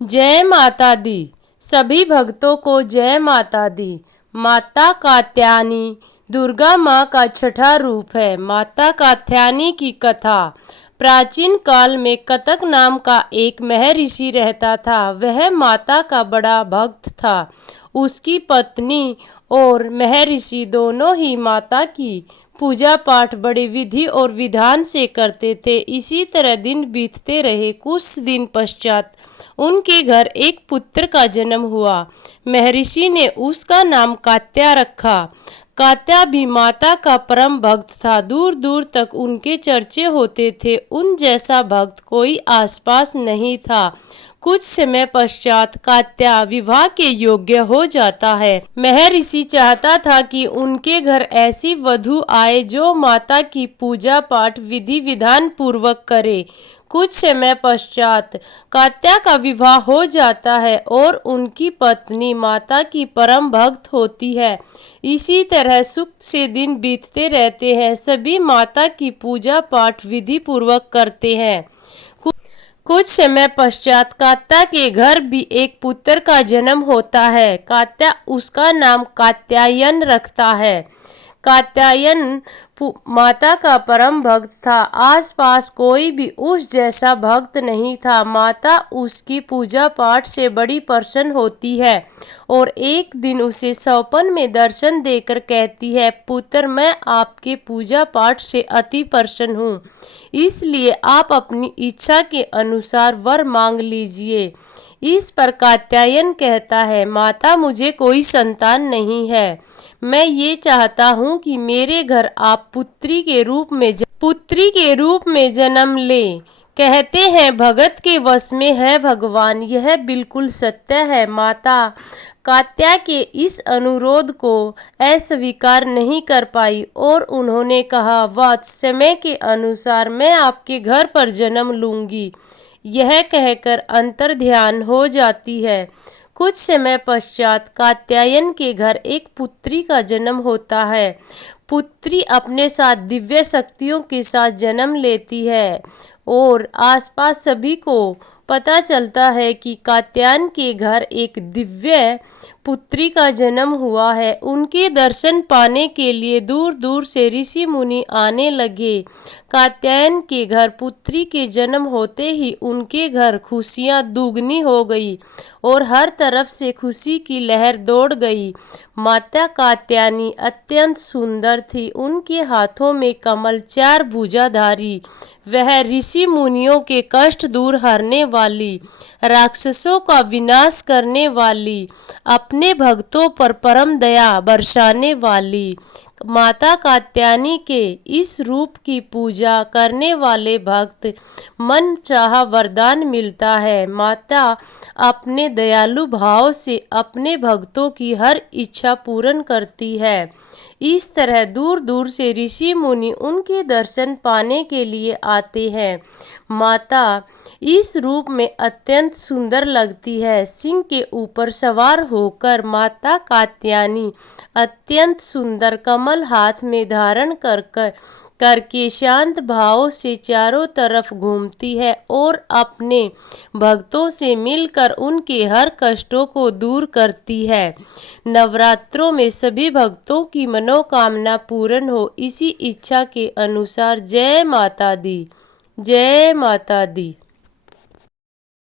जय माता दी। सभी भक्तों को जय माता दी। माता कात्यायनी दुर्गा माँ का छठा रूप है। माता कात्यायनी की कथा। प्राचीन काल में कतक नाम का एक महर्षि रहता था। वह माता का बड़ा भक्त था। उसकी पत्नी और महर्षि दोनों ही माता की पूजा पाठ बड़े विधि और विधान से करते थे। इसी तरह दिन बीतते रहे। कुछ दिन पश्चात उनके घर एक पुत्र का जन्म हुआ। महर्षि ने उसका नाम कात्या रखा। कात्या भी माता का परम भक्त था। दूर दूर तक उनके चर्चे होते थे। उन जैसा भक्त कोई आसपास नहीं था। कुछ समय पश्चात कात्या विवाह के योग्य हो जाता है। महर्षि चाहता था कि उनके घर ऐसी वधू आए जो माता की पूजा पाठ विधि विधान पूर्वक करे। कुछ समय पश्चात कात्या का विवाह हो जाता है और उनकी पत्नी माता की परम भक्त होती है। इसी तरह सुख से दिन बीतते रहते हैं। सभी माता की पूजा पाठ विधि पूर्वक करते हैं। कुछ समय पश्चात कात्या के घर भी एक पुत्र का जन्म होता है। कात्या उसका नाम कात्यायन रखता है। कात्यायन माता का परम भक्त था। आसपास कोई भी उस जैसा भक्त नहीं था। माता उसकी पूजा पाठ से बड़ी प्रसन्न होती है और एक दिन उसे स्वप्न में दर्शन देकर कहती है, पुत्र मैं आपके पूजा पाठ से अति प्रसन्न हूँ, इसलिए आप अपनी इच्छा के अनुसार वर मांग लीजिए। इस पर कात्यायन कहता है, माता मुझे कोई संतान नहीं है। मैं ये चाहता हूँ कि मेरे घर आप पुत्री के रूप में जन्म ले। कहते हैं भगत के वश में है भगवान। यह बिल्कुल सत्य है। माता कात्या के इस अनुरोध को अस्वीकार नहीं कर पाई और उन्होंने कहा, वत्स समय के अनुसार मैं आपके घर पर जन्म लूंगी। यह कहकर अंतर्ध्यान हो जाती है। कुछ समय पश्चात कात्यायन के घर एक पुत्री का जन्म होता है। पुत्री अपने साथ दिव्य शक्तियों के साथ जन्म लेती है और आसपास सभी को पता चलता है कि कात्यायन के घर एक दिव्य पुत्री का जन्म हुआ है। उनके दर्शन पाने के लिए दूर दूर से ऋषि मुनि आने लगे। कात्यायन के घर पुत्री के जन्म होते ही उनके घर खुशियां दुगनी हो गई और हर तरफ से खुशी की लहर दौड़ गई। माता कात्यायनी अत्यंत सुंदर थी। उनके हाथों में कमल, चार भुजाधारी, वह ऋषि मुनियों के कष्ट दूर हरने वाली, राक्षसों का विनाश करने वाली, अपने भक्तों पर परम दया बरसाने वाली। माता कात्यायनी के इस रूप की पूजा करने वाले भक्त मन चाहा वरदान मिलता है। माता अपने दयालु भाव से अपने भक्तों की हर इच्छा पूर्ण करती है। इस तरह दूर दूर से ऋषि मुनि उनके दर्शन पाने के लिए आते हैं। माता इस रूप में अत्यंत सुंदर लगती है। सिंह के ऊपर सवार होकर माता कात्यायनी अत्यंत सुंदर कमल हाथ में धारण करके शांत भाव से चारों तरफ घूमती है और अपने भक्तों से मिलकर उनके हर कष्टों को दूर करती है। नवरात्रों में सभी भक्तों की मनोकामना पूर्ण हो, इसी इच्छा के अनुसार जय माता दी। जय माता दी।